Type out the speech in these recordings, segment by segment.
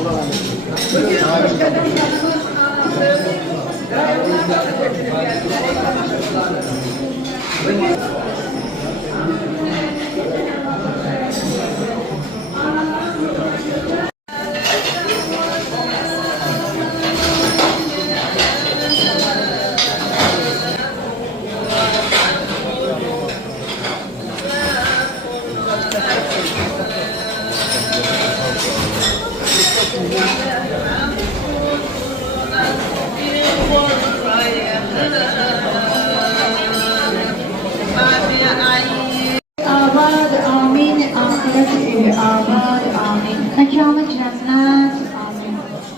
Bugün Başkanımızın anası rayonlardan da götürüp geldiler. Bugün Abad amin, ahiret evi abad amin, mekanı cennet amin,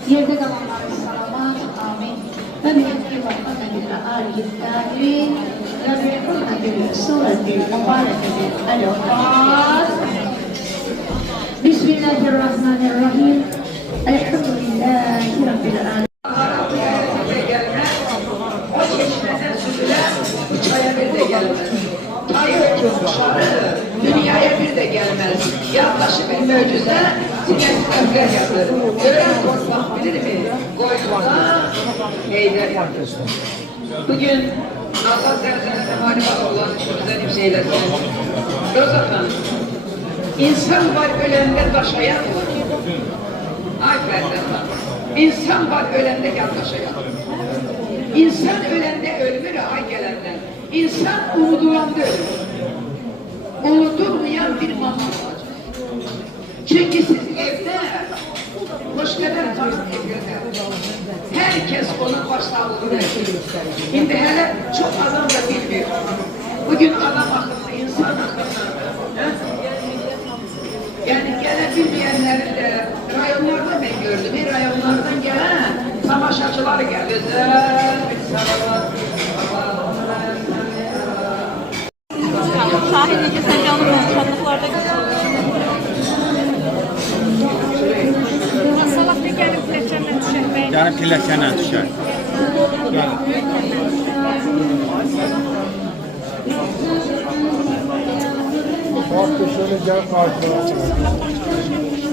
yerde kalanları salamat amin, ve mülki ve kaderile âli tâli, ve mülkûne bil sureti mübareketi el-Fâs. Bismillahirrahmanirrahim, elhamdülillahi Rabbil âlemin. o çeşmeden süzülen bu çaya bir de gelmez. Çay kuşları dünyaya bir de gelmez. Yaklaşık bir mucize sinesler yaptı. Gören korkmak bilir mi? Koyduğunda eyler yaptı. Bugün Allah zerzerine marifa olan güzel şeyler Rozat'ın insan var ölende taşayan Ayfer'den İnsan var ölende yaklaşayan. İnsan ölende ölmür ay gelenden. İnsan umudulanda ölür. Unutulmayan bir mamur olacak. Çünkü siz evde hoş geldin herkes onun başsağlığını yaşıyor. Şimdi hele çok adam da bilmiyor. Bugün adam akıllı, insan akıllı. Yani gelebilmeyenleri de rayonlarda ben gördüm. Rayonlardan gelen savaşçılar geldi. Şahit Ece canlı tanıklarda sabah tekerin pilleçenden düşer. Yani pilleçenden düşer. Şöyle gel karşıya.